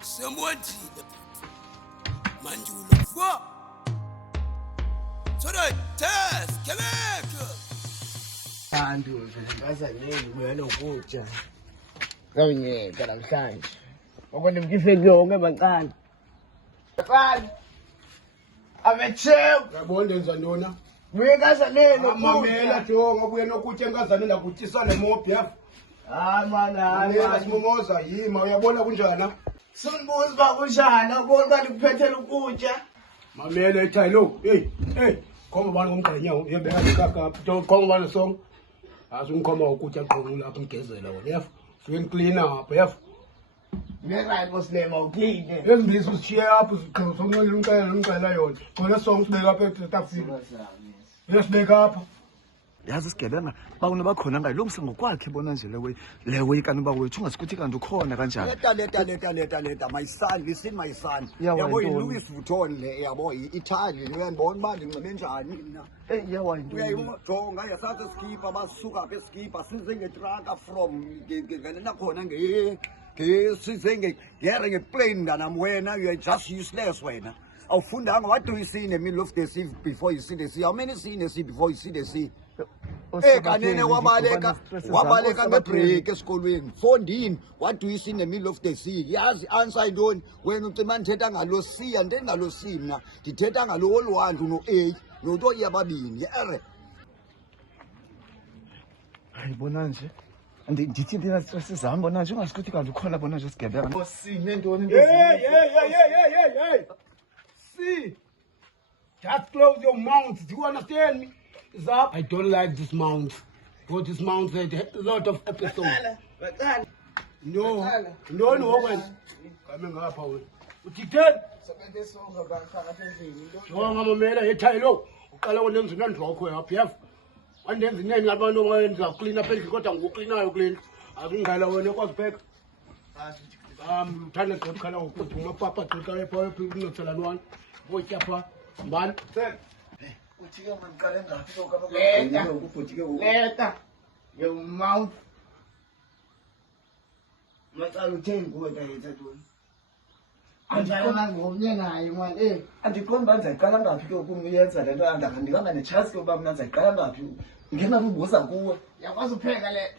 Semwendile mandulo vo. Soda test kebeke. Bantu ngazaneni buya nokutya kawunyeka namhlanje okwende mkise kuyonke baqala baqala abetshew yabona ndenza ntona buye kazaneni amamela jonga buye nokutya engazaneni akutisa le mobi yafu mana simomoza yima uyabona kunjani sundibuza uba kunjani ubona uba ndikuphethela ukutya mamela ekhaya lo hey khoma bani ngomgqenyawo yebeka lekaka khoma bani song asungikhoma ukutya qhulu lapha ngigezela wona yafu suke ngicleana apha yafu ne-right moslema uthini ezimbizi usishiye apho sonxele umxela yona khona song sibeka apha etafini yesibeka apha yazi isigebenga bawuna bakhona ngayilungisa ngokwakhe bona nje lewe ikani uba wethu ungasikuthi kanti ukhona kanjani leta my son, listen my son. Yawa, Yabo yintoni? Louis Vuitton le yabo i-Italy uyandibona uba ndinxibe njani mna. yawa yintoni Uyayijonga yasathi skipa basuka apha eskipa size ngetraka from ngenena khona size ngere ngeplane nganam wena you are just useless wena. Awufundanga, what do you see in the middle of the sea before you see the sea? How many see in the sea before you see the sea? Kanene wabaleka ngebreak esikolweni fondini what do you see in the middle of the sea yazi answer yintoni wena ucima ndithetha ngalo sea andithetha ngalo sea mna ndithetha ngalo olwandle no-a noto iyababini ere hayi bona nje ndithi ndina stress zam bona nje ungasikuthi kanti ukhona bona nje isigebenga osine ntoni Hey. See, just close your mouth. Do you understand me? It's up. I don't like this mount. Because this mount had a lot of episodes. baqala No, wena. Kame ngapha wena. Uthitheni? sebeke songa baphakathi endlini Jonga mamela ekhaya lo. Uqala wenza inandrokho yapha yafu. Wandenza inene abantu owenza clean up endlini kodwa ngikucleanayo kule ndlu. Akungala wena kwazipheka. Uthanda gqoka khala ngokuthi umapapa gqoka epha kunothelani wani. Botya pha. Mbani? uthike mandiqale ngaphi Leta. leta your mouth macala utheni kuwe tayetha ntoni andiyalana ngomnye naye mani andiqondi uba ndizayiqala ngaphi ke ukuyenza le nto andikanga netshansi yokuba mna ndizayiqala ngaphi ngena bubuza kuwe yakwazi upheka le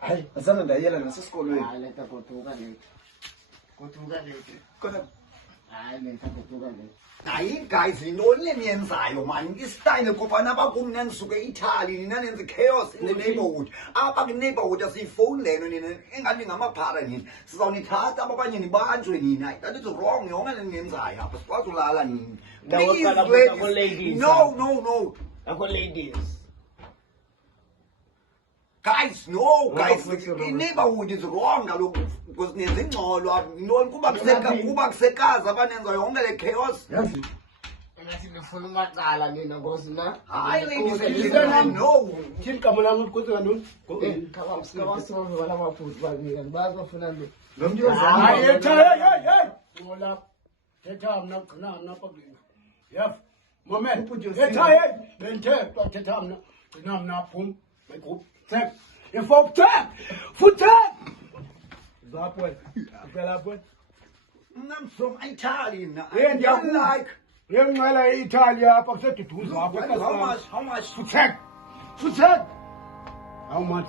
hayi azange ndayela nasesikolweni hayi leta goduka leta kodwa hayi leta goduka leta hayi guys yintoni le niyenzayo mani istayile kofana bakumna nisuke e-Italy nina nenza chaos in the neighborhood apha kwi-neighborhood asiyifowuni leno nina engathi ngamaphara nina sizawunithatha abanye nibanjwe nina that is wrong yonke le niyenzayo apha sikwazi ulala nini please ladies no akho ladies guys i-neighborhood is wrong kaloku because nenza ingxolo yintoni kuba kusekazi abanenza yonke le chaos engathi nifuna umacala nina ngozi na hayi ladies and gentlemen no Thini igama lami ukuthi kantoni? kawasove wala mabhuti babika bazofuna nto Hayi ekhaya ngola. Thetha mna gcina mna apha kulena. Yafu. Moment. Ekhaya benthe thetha mna gcina mna phum. Mayigroup. Check. Ifok check. Futek. Zapho wena. Phela lapho. I'm from Italy now. Yeah, I don't like. Yenqela eItalia apha kuseduduza apha. How much? Futek. How much?